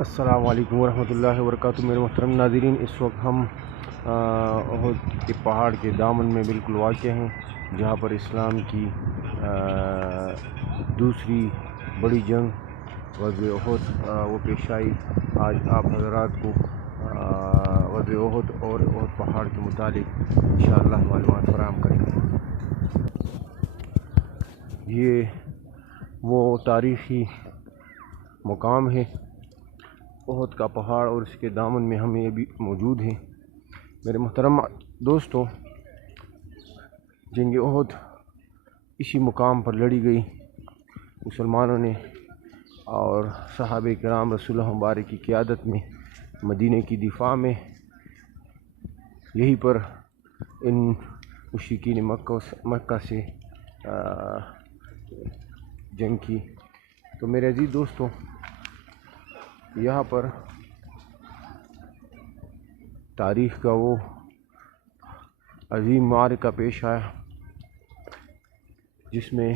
السلام علیکم ورحمۃ اللہ وبرکاتہ۔ میرے محترم ناظرین، اس وقت ہم احد کے پہاڑ کے دامن میں بالکل واقع ہیں، جہاں پر اسلام کی دوسری بڑی جنگ غزوہ احد وہ پیش آئی۔ آج آپ حضرات کو غزوہ احد اور احد پہاڑ کے متعلق انشاءاللہ معلومات فراہم کریں گے۔ یہ وہ تاریخی مقام ہے احد کا پہاڑ، اور اس کے دامن میں ہم ابھی موجود ہیں۔ میرے محترم دوستو، جنگ احد اسی مقام پر لڑی گئی مسلمانوں نے، اور صحابہ کرام رسول اللہ مبارک کی قیادت میں مدینہ کی دفاع میں یہیں پر ان مشرکین مکہ سے جنگ کی۔ تو میرے عزیز دوستو، یہاں پر تاریخ کا وہ عظیم معرکہ پیش آیا جس میں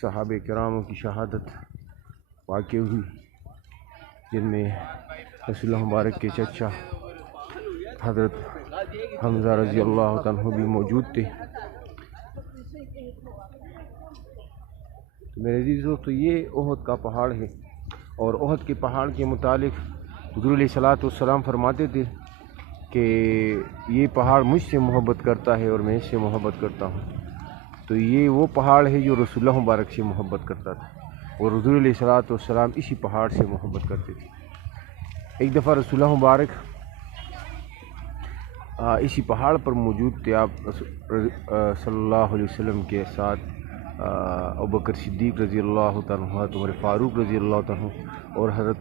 صحابہ کرام کی شہادت واقع ہوئی، جن میں رسول اللہ مبارک کے چچا حضرت حمزہ رضی اللہ عنہ بھی موجود تھے۔ تو میرے عزیز دوستو، یہ احد کا پہاڑ ہے، اور احد کے پہاڑ کے متعلق حضور علیہ الصلوۃ والسلام فرماتے تھے کہ یہ پہاڑ مجھ سے محبت کرتا ہے اور میں اس سے محبت کرتا ہوں۔ تو یہ وہ پہاڑ ہے جو رسول اللہ مبارک سے محبت کرتا تھا، اور حضور علیہ الصلوۃ والسلام اسی پہاڑ سے محبت کرتے تھے۔ ایک دفعہ رسول اللہ مبارک اسی پہاڑ پر موجود تھے، آپ صلی اللہ علیہ وسلم کے ساتھ ابوبکر صدیق رضی اللہ عنہ، عمر فاروق رضی اللہ عنہ اور حضرت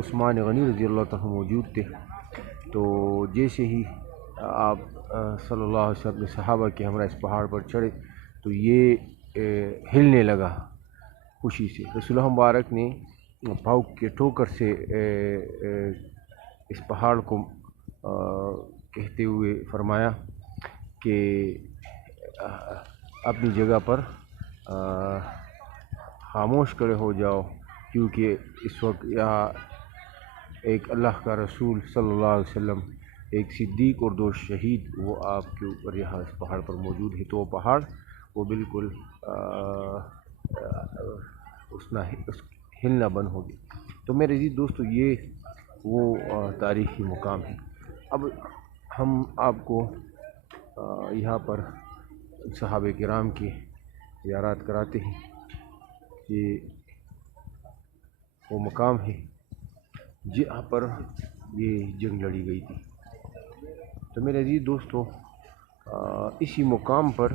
عثمان غنی رضی اللہ عنہ موجود تھے۔ تو جیسے ہی آپ صلی اللہ علیہ وسلم صحابہ کے ہمراہ اس پہاڑ پر چڑھے تو یہ ہلنے لگا خوشی سے۔ رسول اللہ مبارک نے پاؤں کے ٹھوکر سے اس پہاڑ کو کہتے ہوئے فرمایا کہ اپنی جگہ پر خاموش کھڑے ہو جاؤ، کیونکہ اس وقت یہاں ایک اللہ کا رسول صلی اللہ علیہ وسلم، ایک صدیق اور دو شہید وہ آپ کے اوپر یہاں اس پہاڑ پر موجود ہے۔ تو وہ پہاڑ وہ بالکل ہلنا بند ہو گیا۔ تو میرے عزیز دوستو، یہ وہ تاریخی مقام ہے۔ اب ہم آپ کو یہاں پر صحابہ کرام کی زیارات کراتے ہیں۔ یہ وہ مقام ہے جہاں پر یہ جنگ لڑی گئی تھی۔ تو میرے عزیز دوستو، اسی مقام پر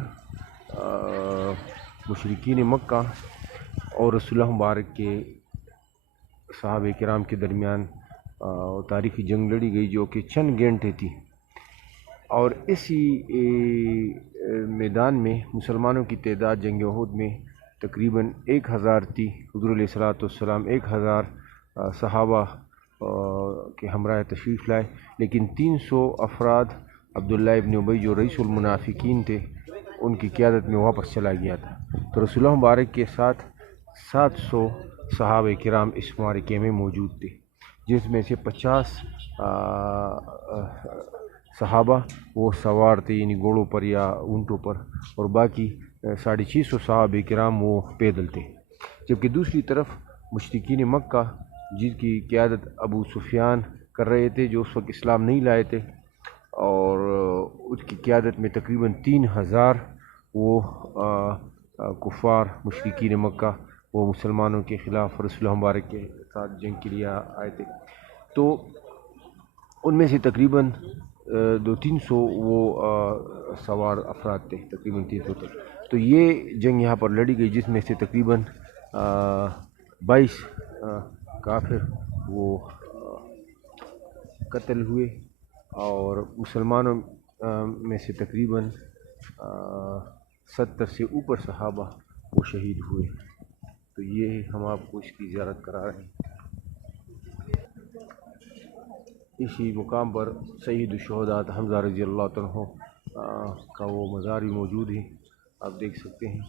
مشرکین مکہ اور رسول اللہ مبارک کے صحابہ کرام کے درمیان تاریخی جنگ لڑی گئی، جو کہ چند گھنٹے تھی، اور اسی میدان میں مسلمانوں کی تعداد جنگ احد میں تقریباً 1000 تھی۔ حضور علیہ الصلوۃ والسلام 1000 صحابہ کے ہمراہ تشریف لائے، لیکن 300 افراد عبداللہ ابن ابی جو رئیس المنافقین تھے ان کی قیادت میں واپس چلا گیا تھا۔ تو رسول اللہ مبارک کے ساتھ 700 صحابہ کرام اس معرکے میں موجود تھے، جس میں سے 50 صحابہ وہ سوار تھے، یعنی گھوڑوں پر یا اونٹوں پر، اور باقی 650 صحابہ کرام وہ پیدل تھے۔ جبکہ دوسری طرف مشرکین مکہ، جن کی قیادت ابو سفیان کر رہے تھے، جو اس وقت اسلام نہیں لائے تھے، اور اس کی قیادت میں تقریباً 3000 وہ کفار مشرکین مکہ وہ مسلمانوں کے خلاف رسول اللہ مبارک کے ساتھ جنگ کے لیے آئے تھے۔ تو ان میں سے تقریباً 200-300 وہ سوار افراد تھے، تقریباً 300 تھے۔ تو یہ جنگ یہاں پر لڑی گئی، جس میں سے تقریباً 22 کافر وہ قتل ہوئے، اور مسلمانوں میں سے تقریباً 70 سے اوپر صحابہ وہ شہید ہوئے۔ تو یہ ہم آپ کو اس کی زیارت کرا رہے ہیں۔ اسی مقام پر سید الشہداء حمزہ رضی اللہ عنہ کا وہ مزار بھی موجود ہے، آپ دیکھ سکتے ہیں۔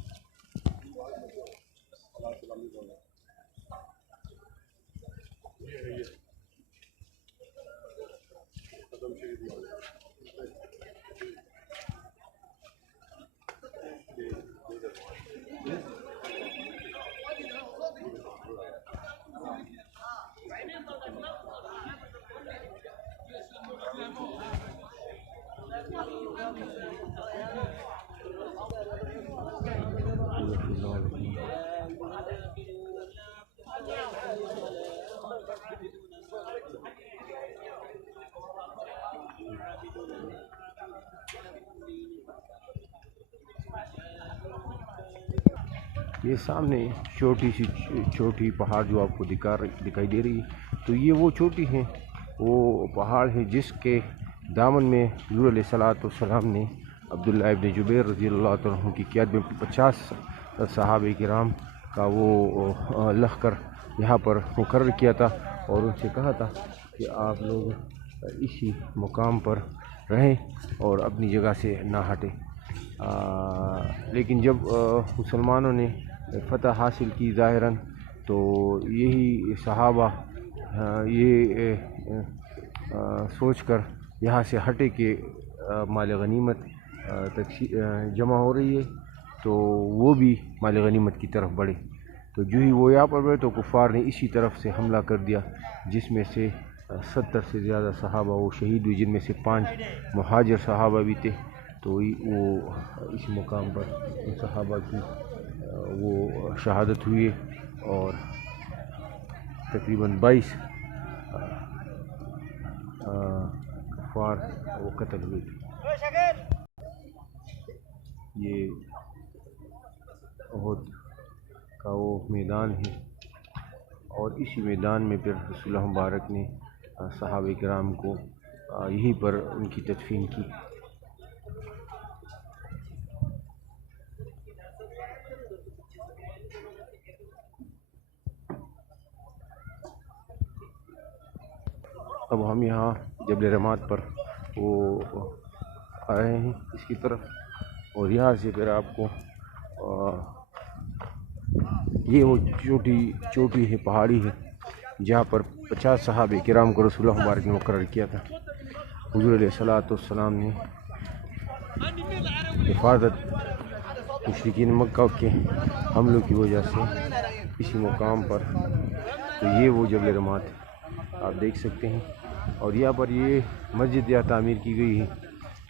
یہ سامنے چھوٹی پہاڑ جو آپ کو دکھائی دے رہی ہے، تو یہ وہ چوٹی ہے، وہ پہاڑ ہے جس کے دامن میں حضور علیہ الصلوۃ والسلام نے عبداللہ ابن جبیر رضی اللہ عنہ کی قیادت میں 50 صحابہ کرام کا وہ لشکر یہاں پر مقرر کیا تھا، اور ان سے کہا تھا کہ آپ لوگ اسی مقام پر رہیں اور اپنی جگہ سے نہ ہٹیں۔ لیکن جب مسلمانوں نے فتح حاصل کی ظاہراً، تو یہی صحابہ یہ سوچ کر یہاں سے ہٹے کہ مال غنیمت جمع ہو رہی ہے، تو وہ بھی مال غنیمت کی طرف بڑھے۔ تو جو ہی وہ یہاں پر بڑھے تو کفار نے اسی طرف سے حملہ کر دیا، جس میں سے 70 سے زیادہ صحابہ وہ شہید ہوئے، جن میں سے 5 مہاجر صحابہ بھی تھے۔ تو وہ اس مقام پر ان صحابہ کی وہ شہادت ہوئی، اور تقریباً 22 کفار وہ قتل ہوئے تھے۔ یہ احد کا وہ میدان ہے، اور اسی میدان میں پھر رسول اللہ مبارک نے صحابہ کرام کو یہیں پر ان کی تدفین کی۔ اب ہم یہاں جبل رماد پر وہ آئے ہیں اس کی طرف، اور یہاں سے پھر آپ کو یہ وہ چوٹی ہے، پہاڑی ہے، جہاں پر 50 صحابہ کرام کو رسول اللہ مبارک نے مقرر کیا تھا۔ حضور علیہ الصلوۃ والسلام نے حفاظت مشرکین مکہ کے حملوں کی وجہ سے اسی مقام پر، تو یہ وہ جبل رماد آپ دیکھ سکتے ہیں، اور یہاں پر یہ مسجد یہاں تعمیر کی گئی ہے،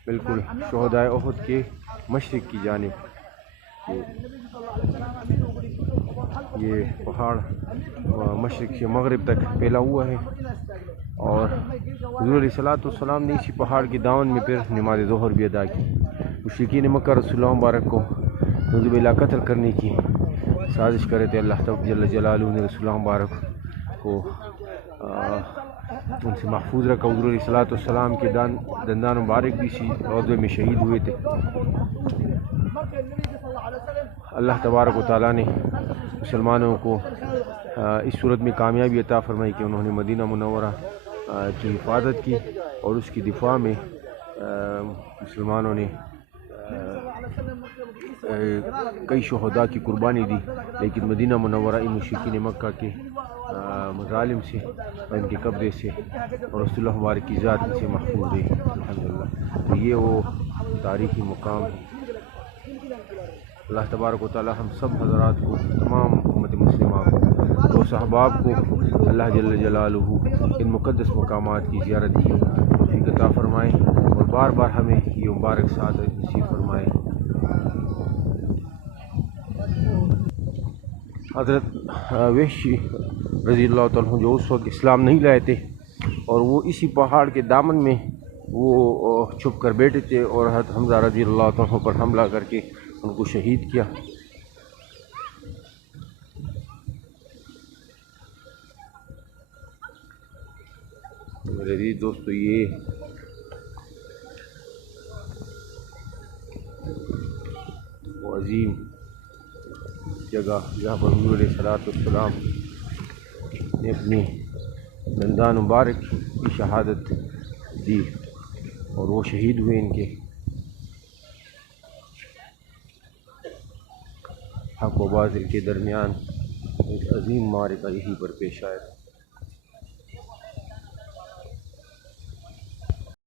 بالکل شہدائے احد کے مشرق کی جانب۔ یہ پہاڑ مشرق سے مغرب تک پھیلا ہوا ہے، اور حضور علیہ الصلوۃ والسلام نے اسی پہاڑ کے دامن میں پھر نماز ظہر بھی ادا کی۔ مشرکین مکہ رسول اللہ مبارک کو نعوذ باللہ قتل کرنے کی سازش کرے تھے، اللہ جل جلالہ نے رسول اللہ مبارک کو ان سے محفوظ رکھا۔ حضور علیہ الصلوۃ والسلام کے دندان مبارک بھی اسی غزوے میں شہید ہوئے تھے۔ اللہ تبارک و تعالیٰ نے مسلمانوں کو اس صورت میں کامیابی عطا فرمائی کہ انہوں نے مدینہ منورہ کی حفاظت کی، اور اس کی دفاع میں مسلمانوں نے کئی شہداء کی قربانی دی، لیکن مدینہ منورہ ان مشرکین مکہ کے مظالم سے اور ان کے قبضے سے اور رسول اللہ مبارک کی ذات سے محفوظ رہی الحمدللہ۔ تو یہ وہ تاریخی مقام ہے۔ اللہ تبارک و تعالی ہم سب حضرات کو، تمام امت مسلمہ کو، دوست احباب کو اللہ جل جلالہ ان مقدس مقامات کی زیارت کی توفیق عطا فرمائے، اور بار بار ہمیں یہ مبارک سعادت نصیب فرمائے۔ حضرت وحشی رضی اللہ تعالیٰ عنہ جو اس وقت اسلام نہیں لائے تھے، اور وہ اسی پہاڑ کے دامن میں وہ چھپ کر بیٹھے تھے، اور حضرت حمزہ رضی اللہ تعالیٰ عنہ پر حملہ کر کے ان کو شہید کیا۔ میرے عزیز دوستو، یہ وہ عظیم جگہ جہاں پر حضور علیہ الصلوۃ والسلام نے اپنی دندان مبارک کی شہادت دی، اور وہ شہید ہوئے ان کے حق و باطل کے درمیان۔ ایک عظیم معرکہ یہیں پر پیش آیا تھا۔